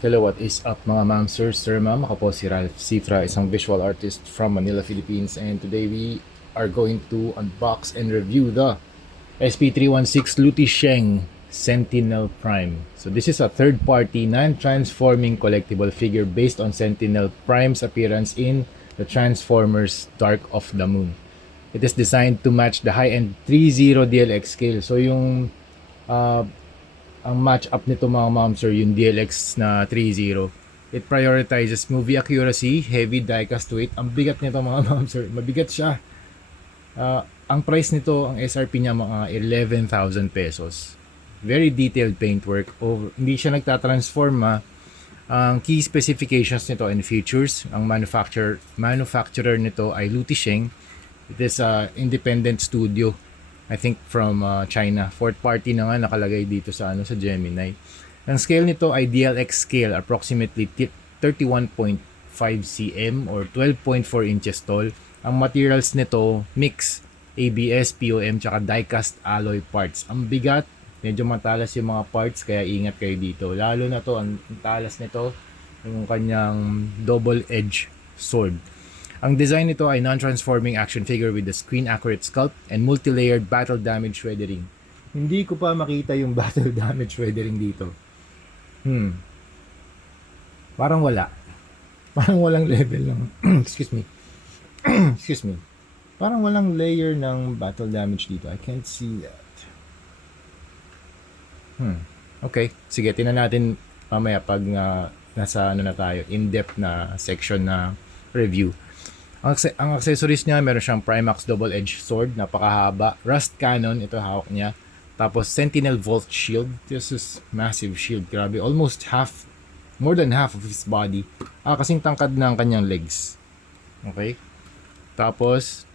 Hello, what is up mga ma'am, sir, ma'am? Ako po si Ralph Cifra, isang visual artist from Manila, Philippines. And today we are going to unbox and review the SP316 Lutisheng Sentinel Prime. So this is a third-party, non-transforming collectible figure based on Sentinel Prime's appearance in the Transformers Dark of the Moon. It is designed to match the high-end 30 DLX scale. So yung uh, ang match up nito mga ma'am sir, yung DLX na 3.0. It prioritizes movie accuracy, heavy diecast weight. Ang bigat nito mga ma'am sir, mabigat siya. Ang price nito, ang SRP niya mga 11,000 pesos. Very detailed paintwork. Hindi siya nagtatransform Ang key specifications nito and features, ang manufacturer nito ay Lutisheng. It is a independent studio, I think from China. Fourth party na nga nakalagay dito sa Gemini. Ang scale nito ay DLX scale, approximately 31.5 cm or 12.4 inches tall. Ang materials nito mix ABS, POM, tsaka die-cast alloy parts. Ang bigat, medyo matalas yung mga parts, kaya ingat kayo dito. Lalo na to, ang talas nito, yung kanyang double-edge sword. Ang design nito ay non-transforming action figure with a screen-accurate sculpt and multi-layered battle damage weathering. Hindi ko pa makita yung battle damage weathering dito. Parang wala. Parang walang level ng excuse me. Excuse me. Parang walang layer ng battle damage dito. I can't see that. Okay. Sige, tingnan natin mamaya pag nasa na tayo, in-depth na section na review. Ang accessories niya, meron siyang Primax double-edged sword, napakahaba. Rust cannon, ito hawak niya. Tapos Sentinel Volt shield. This is massive shield, grabe. Almost half, more than half of his body. Kasing tangkad ng kanyang legs. Okay? Tapos,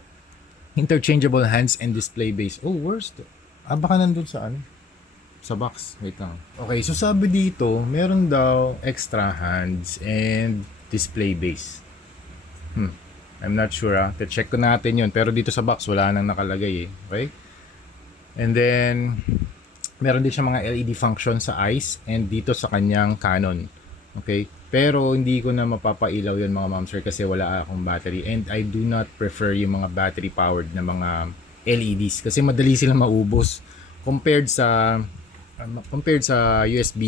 interchangeable hands and display base. Oh, where's the... baka nandun sa sa box. Wait lang. Okay, so sabi dito, meron daw extra hands and display base. I'm not sure check ko natin yun. Pero dito sa box, wala nang nakalagay eh. Okay? And then, meron din siya mga LED function sa eyes and dito sa kanyang Canon. Okay? Pero hindi ko na mapapailaw yun mga ma'am sir kasi wala akong battery. And I do not prefer yung mga battery powered na mga LEDs kasi madali silang maubos compared sa USB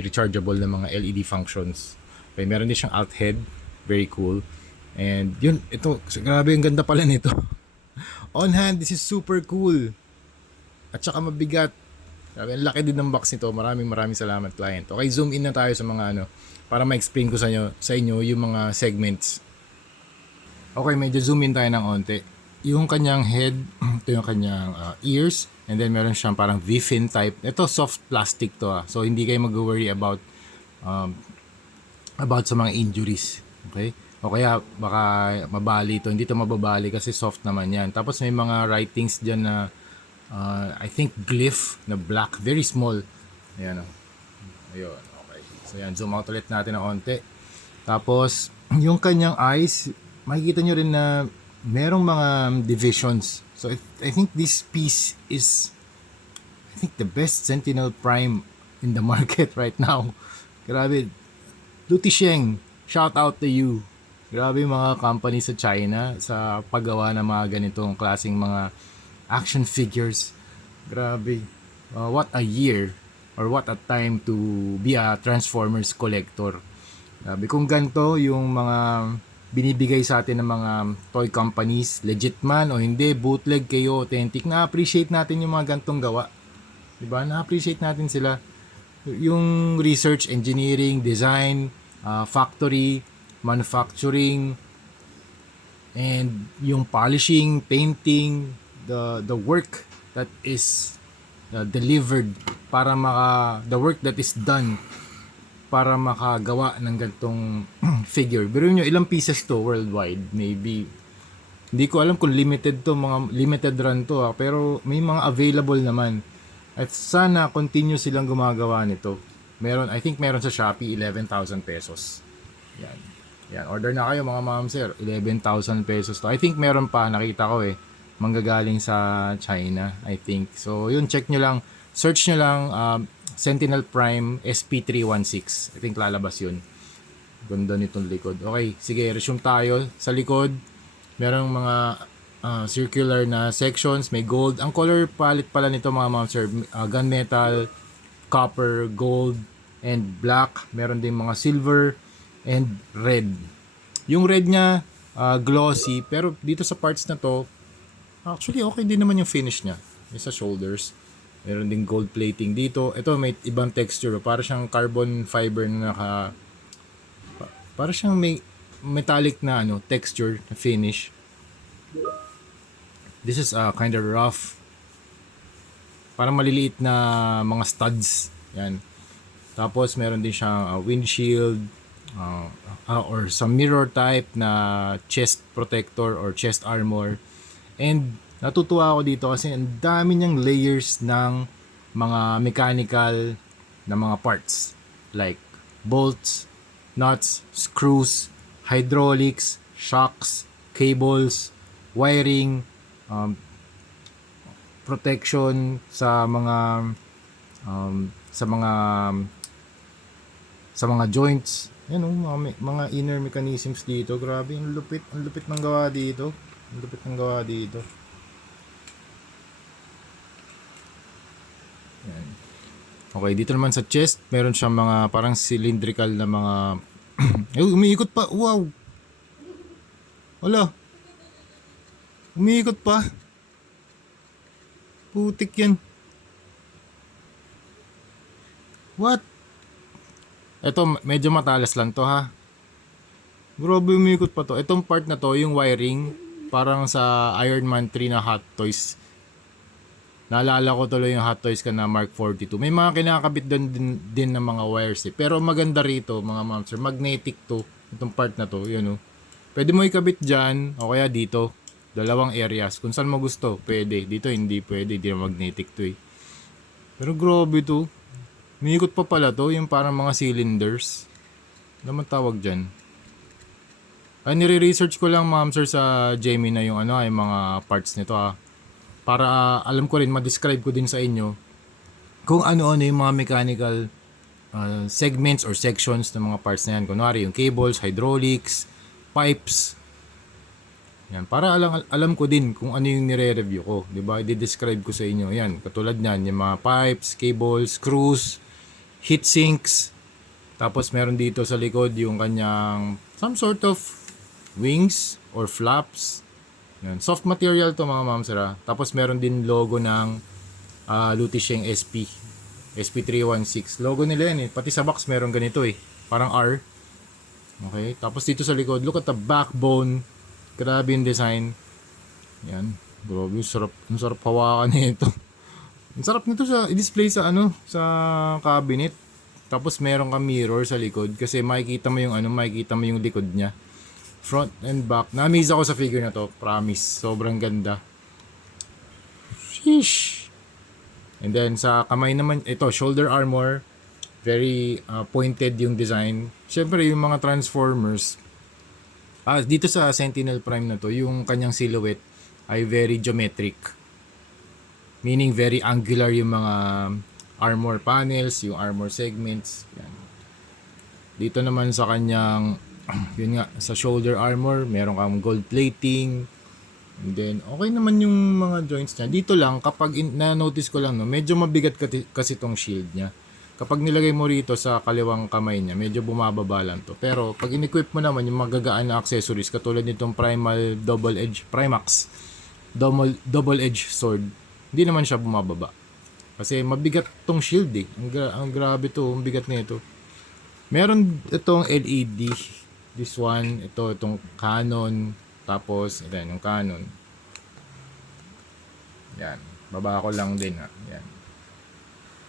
rechargeable na mga LED functions. Okay, meron din siyang alt head, very cool. And yun, ito, grabe yung ganda pala nito. On hand, this is super cool. At saka mabigat. Grabe, ang laki din ng box nito. Maraming salamat client. Okay, zoom in na tayo sa mga para ma-explain ko sa inyo yung mga segments. Okay, medyo zoom in tayo ng onte. Yung kanyang head, ito yung kanyang ears, and then meron siyang parang V-fin type. Ito soft plastic to so hindi kayo mag-worry about sa mga injuries. Okay? O kaya baka mabali ito. Hindi ito mababali kasi soft naman yan. Tapos may mga writings dyan na I think glyph na black. Very small. Ayan o. Ayun. Okay. So yan. Zoom out ulit natin ng onte. Tapos yung kanyang eyes, makikita nyo rin na merong mga divisions. So I think this piece is the best Sentinel Prime in the market right now. Grabe. Lutisheng, shout out to you. Grabe yung mga company sa China sa paggawa ng mga ganitong klaseng mga action figures. Grabe. What a year or what a time to be a Transformers collector. Grabe kung ganito yung mga binibigay sa atin ng mga toy companies, legit man o hindi, bootleg kayo, authentic, na-appreciate natin yung mga gantong gawa. Diba? Na-appreciate natin sila. Yung research, engineering, design, factory, manufacturing, and yung polishing, painting, the work that is delivered para the work that is done para makagawa ng gantong figure. Pero nyo, ilang pieces to worldwide? Maybe, hindi ko alam kung limited to, mga limited run to pero may mga available naman. At sana continue silang gumagawa nito. I think meron sa Shopee 11,000 pesos. Yan. Yan, order na kayo mga ma'am sir, 11,000 pesos to. I think meron pa, nakita ko manggagaling sa China, I think. So yun, check nyo lang, search nyo lang Sentinel Prime SP316. I think lalabas yun. Ganda nitong likod. Okay, sige, resume tayo. Sa likod, merong mga circular na sections, may gold. Ang color palette pala nito mga ma'am sir, gunmetal, copper, gold, and black. Meron din mga silver and red. Yung red niya, glossy, pero dito sa parts na to, actually okay din naman yung finish niya. Yung sa shoulders. Meron din gold plating dito. Ito may ibang texture. Para siyang carbon fiber na para siyang may metallic na texture na finish. This is kind of rough. Parang maliliit na mga studs. Yan. Tapos meron din siyang windshield or some mirror type na chest protector or chest armor. And natutuwa ako dito kasi ang dami niyang layers ng mga mechanical na mga parts like bolts, nuts, screws, hydraulics, shocks, cables, wiring, protection sa mga sa mga joints. Yan mga inner mechanisms dito. Grabe, ang lupit ng gawa dito. Ang lupit ng gawa dito. Yan. Okay, dito naman sa chest, meron siyang mga parang cylindrical na mga umiikot pa. Wow. Wala. Umiikot pa. Putik yan. What? Ito, medyo matalas lang to ha. Grabe, umiikot pa to. Itong part na to, yung wiring, parang sa Iron Man 3 na Hot Toys. Naalala ko tuloy yung Hot Toys ka na Mark 42. May mga kinakabit din ng mga wires eh. Pero maganda rito mga ma'am sir, magnetic to. Itong part na to, yun Pwede mo ikabit dyan o kaya dito. Dalawang areas. Kung saan mo gusto, pwede. Dito hindi pwede, hindi na magnetic to eh. Pero grabe to. Umiikot pa pala to, yung parang mga cylinders. Ano naman tawag dyan? Nire-research ko lang ma'am sir sa Jamie na yung yung mga parts nito para alam ko rin, ma-describe ko din sa inyo kung ano-ano yung mga mechanical segments or sections ng mga parts na yan. Kunwari yung cables, hydraulics, pipes. Yan, para alam ko din kung ano yung nire-review ko. Diba? I-describe ko sa inyo. Yan, katulad nyan, yung mga pipes, cables, screws, heat sinks. Tapos meron dito sa likod yung kanyang some sort of wings or flaps. Yan. Soft material to mga ma'am sir. Tapos meron din logo ng Lutisheng SP. SP316. Logo nila yan eh. Pati sa box meron ganito eh. Parang R. Okay. Tapos dito sa likod, look at the backbone. Grabe yung design. Yan. Grabe, ang sarap hawakan nito. Ang sarap nito sa i-display sa sa cabinet. Tapos meron ka mirror sa likod kasi makikita mo yung likod niya. Front and back. Na-amaze ako sa figure na to. Promise. Sobrang ganda. Sheesh. And then sa kamay naman, ito, shoulder armor. Very pointed yung design. Siyempre, yung mga Transformers. Dito sa Sentinel Prime na to, yung kanyang silhouette ay very geometric. Meaning, very angular yung mga armor panels, yung armor segments. Yan. Dito naman sa kanyang yun nga, sa shoulder armor, meron kang gold plating. And then, okay naman yung mga joints niya. Dito lang, kapag na-notice ko lang, medyo mabigat kasi tong shield niya. Kapag nilagay mo rito sa kaliwang kamay niya, medyo bumababa lang to. Pero, pag in-equip mo naman yung magagaan na accessories, katulad nitong Primal Primax double edge sword, hindi naman siya bumababa. Kasi mabigat tong shield eh. Ang grabe to, ang bigat nito. Meron itong LED. This one, itong Canon, tapos ito yung Canon. Yan, baba ko lang din Yan.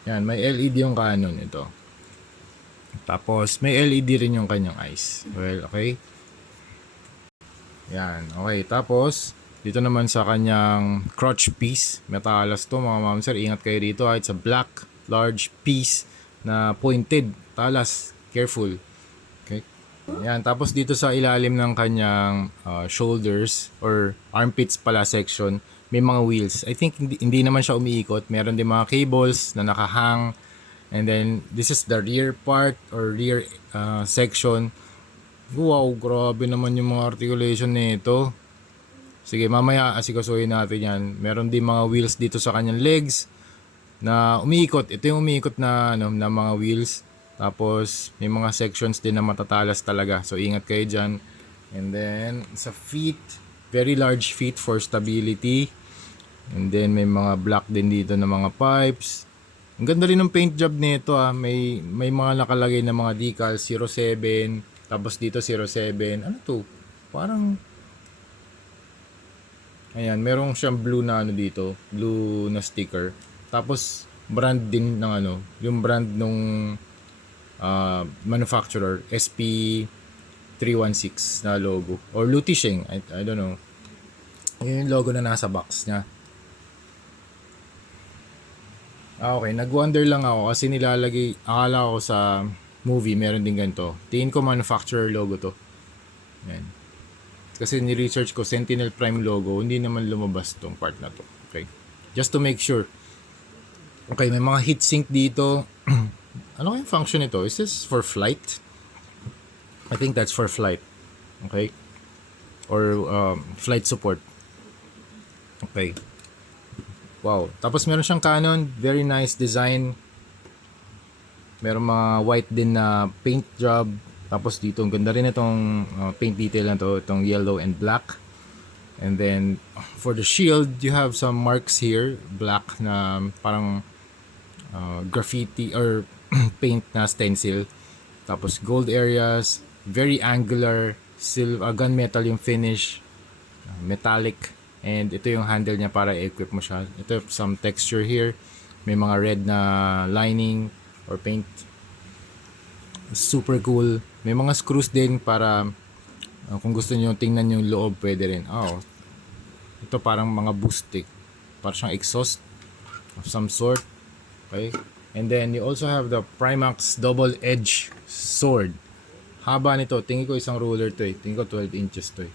Yan, may LED yung Canon ito. Tapos may LED rin yung kanyang eyes. Well, okay. Yan, okay. Tapos dito naman sa kanyang crotch piece, metalas to mga ma'am sir. Ingat kayo dito It's a black large piece na pointed. Talas, careful. Okay. Yan, tapos dito sa ilalim ng kanyang shoulders or armpits pala section, may mga wheels. I think hindi naman siya umiikot. Meron din mga cables na nakahang And then, this is the rear part or rear section. Wow, grabe naman yung mga articulation nito. Sige, mamaya asikasuhin natin yan. Meron din mga wheels dito sa kanyang legs na umiikot. Ito yung umiikot na, na mga wheels. Tapos, may mga sections din na matatalas talaga. So, ingat kayo dyan. And then, sa feet, very large feet for stability. And then, may mga black din dito na mga pipes. Ang ganda rin ng paint job nito ah. May mga nakalagay na mga decals, 07. Tapos dito 07. Ano to? Parang ayan, merong siyang blue na ano dito, blue na sticker. Tapos brand din ng ano, yung brand nung manufacturer, SP316 na logo or Lutisheng, I don't know. Yun yung logo na nasa box niya. Okay, nag-wonder lang ako kasi nilalagay, akala ko sa movie meron din ganito. Tingin ko manufacturer logo to. Ayan. Kasi ni-research ko Sentinel Prime logo, hindi naman lumabas tong part na to. Okay. Just to make sure. Okay, may mga heatsink dito. Ano kayong function ito? Is this for flight? I think that's for flight. Okay. Or flight support. Okay. Wow. Tapos meron siyang Canon. Very nice design. Meron mga white din na paint job. Tapos dito, ang ganda rin itong paint detail na to, itong yellow and black. And then, for the shield, you have some marks here, black na parang graffiti or paint na stencil. Tapos gold areas, very angular, gunmetal yung finish, metallic. And ito yung handle niya para i-equip mo siya. Ito some texture here. May mga red na lining or paint. Super cool. May mga screws din para kung gusto niyo tingnan yung loob, pwede rin. Oh, ito parang mga boost stick. Parang siyang exhaust of some sort. Okay. And then you also have the Primax double edge sword. Haba nito. Tingin ko isang ruler to eh. Tingin ko 12 inches to eh.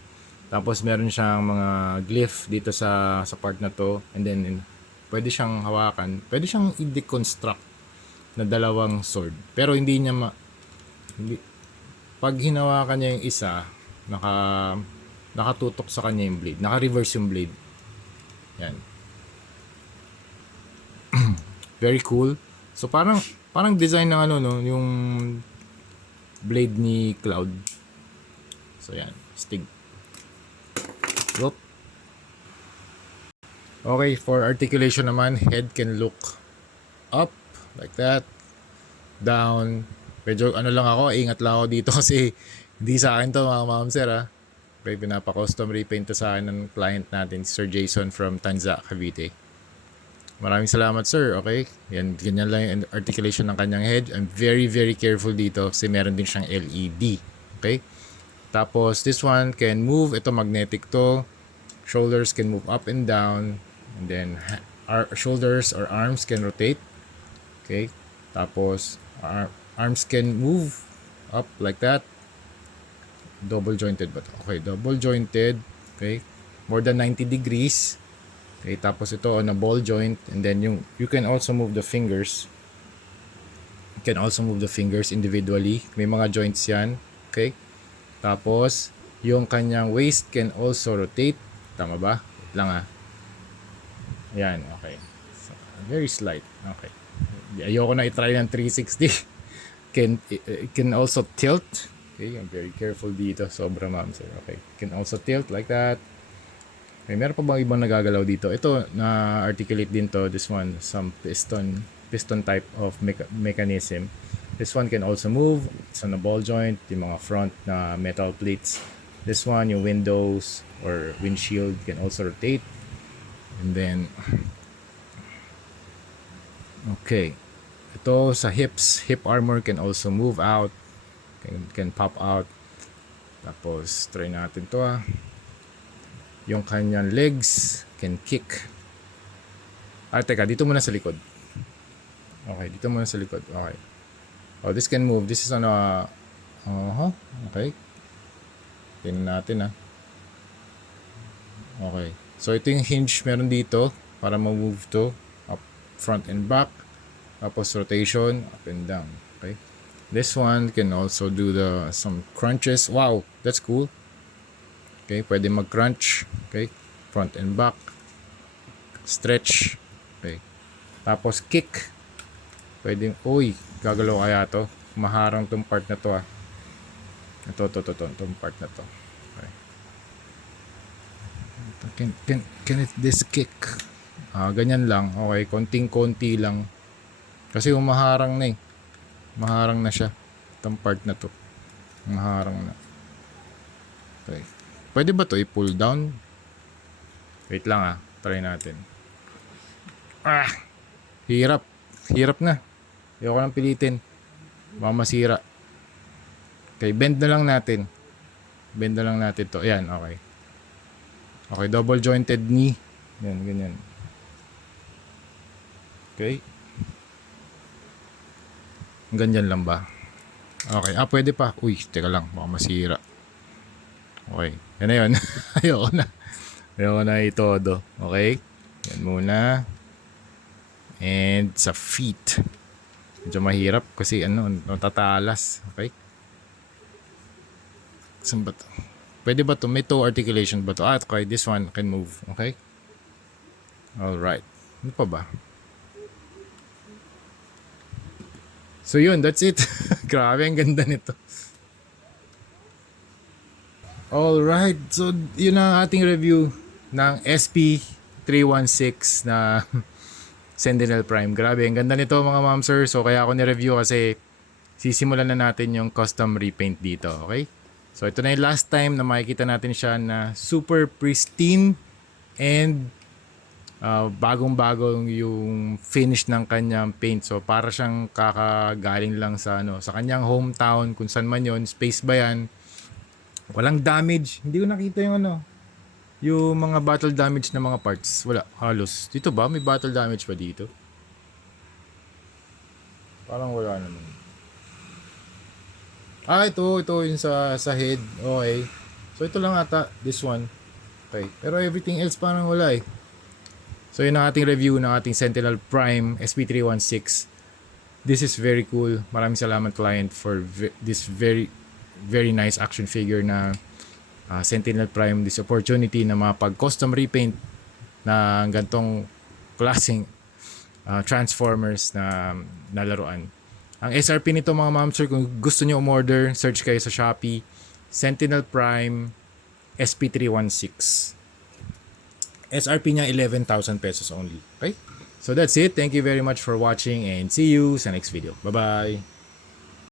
Tapos meron siyang mga glyph dito sa part na to. And then pwede siyang hawakan. Pwede siyang i-deconstruct na dalawang sword. Pero hindi niya pag hinawakan niya yung isa, nakatutok sa kanya yung blade. Naka-reverse yung blade. Yan. Very cool. So parang design ng ano no, yung blade ni Cloud. So yan, Stig. Whoop. Okay, for articulation naman, head can look up like that, down. Medyo ano lang ako, ingat lang ako dito kasi hindi sa akin to mga ma'am sir ha. Okay, pinapa-custom repaint to sa akin ng client natin, Sir Jason from Tanza, Cavite. Maraming salamat sir, okay? Yan, ganyan lang yung articulation ng kanyang head. I'm very very careful dito kasi meron din siyang LED. Okay? Tapos this one can move, ito magnetic to. Shoulders can move up and down. And then our shoulders or arms can rotate. Okay? Tapos arms can move up like that. Double jointed ba to? Okay, double jointed. Okay? More than 90 degrees. Okay, tapos ito on a ball joint, and then you can also move the fingers. You can also move the fingers individually. May mga joints yan. Okay? Tapos yung kanyang waist can also rotate. Tama ba? Wait lang ah. Yan, okay. So, very slight. Okay. Ayoko na i-try ng 360. It can also tilt. Okay, I'm very careful dito. Sobra ma'am sir. Okay. Can also tilt like that. Okay, meron pa bang ibang nagagalaw dito? Ito, na-articulate din to. This one, some piston type of mechanism. This one can also move. It's on a ball joint. Yung mga front na metal plates. This one, yung windows or windshield can also rotate. And then, okay. Ito sa hips, hip armor can also move out. Can pop out. Tapos, try natin to ah. Yung kanyang legs can kick. Teka, dito muna sa likod. Okay, dito muna sa likod. Okay. Oh, this can move. This is on a... Okay. Tingnan natin ah. Okay. So, ito yung hinge meron dito para ma-move to. Up, front and back. Tapos rotation, up and down. Okay. This one can also do some crunches. Wow, that's cool. Okay, pwede mag-crunch. Okay, front and back. Stretch. Okay. Tapos kick. Pwede, uy, gagalaw kaya to. Maharang tong part na to ah. Itong part na to. Okay. Can this kick? Ganyan lang. Okay, konting-konti lang. Kasi umaharang na eh. Maharang na siya. Itong part na to. Maharang na. Okay. Pwede ba to i-pull down? Wait lang try natin. Hirap. Hirap na. Ayoko nang pilitin. Baka masira. Okay, bend na lang natin. Bend na lang natin to. Ayan, okay. Okay, double jointed knee. Yan, ganyan. Okay. Ganyan lang ba? Okay. Pwede pa. Uy, teka lang. Baka masira. Okay. Yan na yun. Ayoko na itodo. Okay. Yan muna. And sa feet. Medyo mahirap kasi natatalas. Okay. Saan ba to? Pwede ba to? May toe articulation ba to? Okay. This one can move. Okay. Alright. Ano pa ba? So yun, that's it. Grabe, ang ganda nito. Alright, so yun ang ating review ng SP316 na Sentinel Prime. Grabe, ang ganda nito mga ma'am sir. So kaya ako ni-review kasi sisimulan na natin yung custom repaint dito, okay? So ito na yung last time na makikita natin siya na super pristine and bagong-bagong yung finish ng kanyang paint. So para siyang kakagaling lang sa sa kanyang hometown, kung saan man yon, space ba yan. Walang damage. Hindi ko nakita yung yung mga battle damage na mga parts. Wala, halos. Dito ba? May battle damage pa dito? Parang wala naman. Ito yung sa head. Okay. So ito lang ata, this one. Okay. Pero everything else parang wala eh. So yun ang ating review ng ating Sentinel Prime SP316. This is very cool. Maraming salamat client for this very very nice action figure na Sentinel Prime. This opportunity na mapag-custom repaint na gantong klaseng Transformers na laruan. Ang SRP nito mga ma'am sir, kung gusto nyo umorder, search kayo sa Shopee. Sentinel Prime SP316. SRP niya 11,000 pesos only. Okay? So that's it. Thank you very much for watching and see you sa next video. Bye-bye!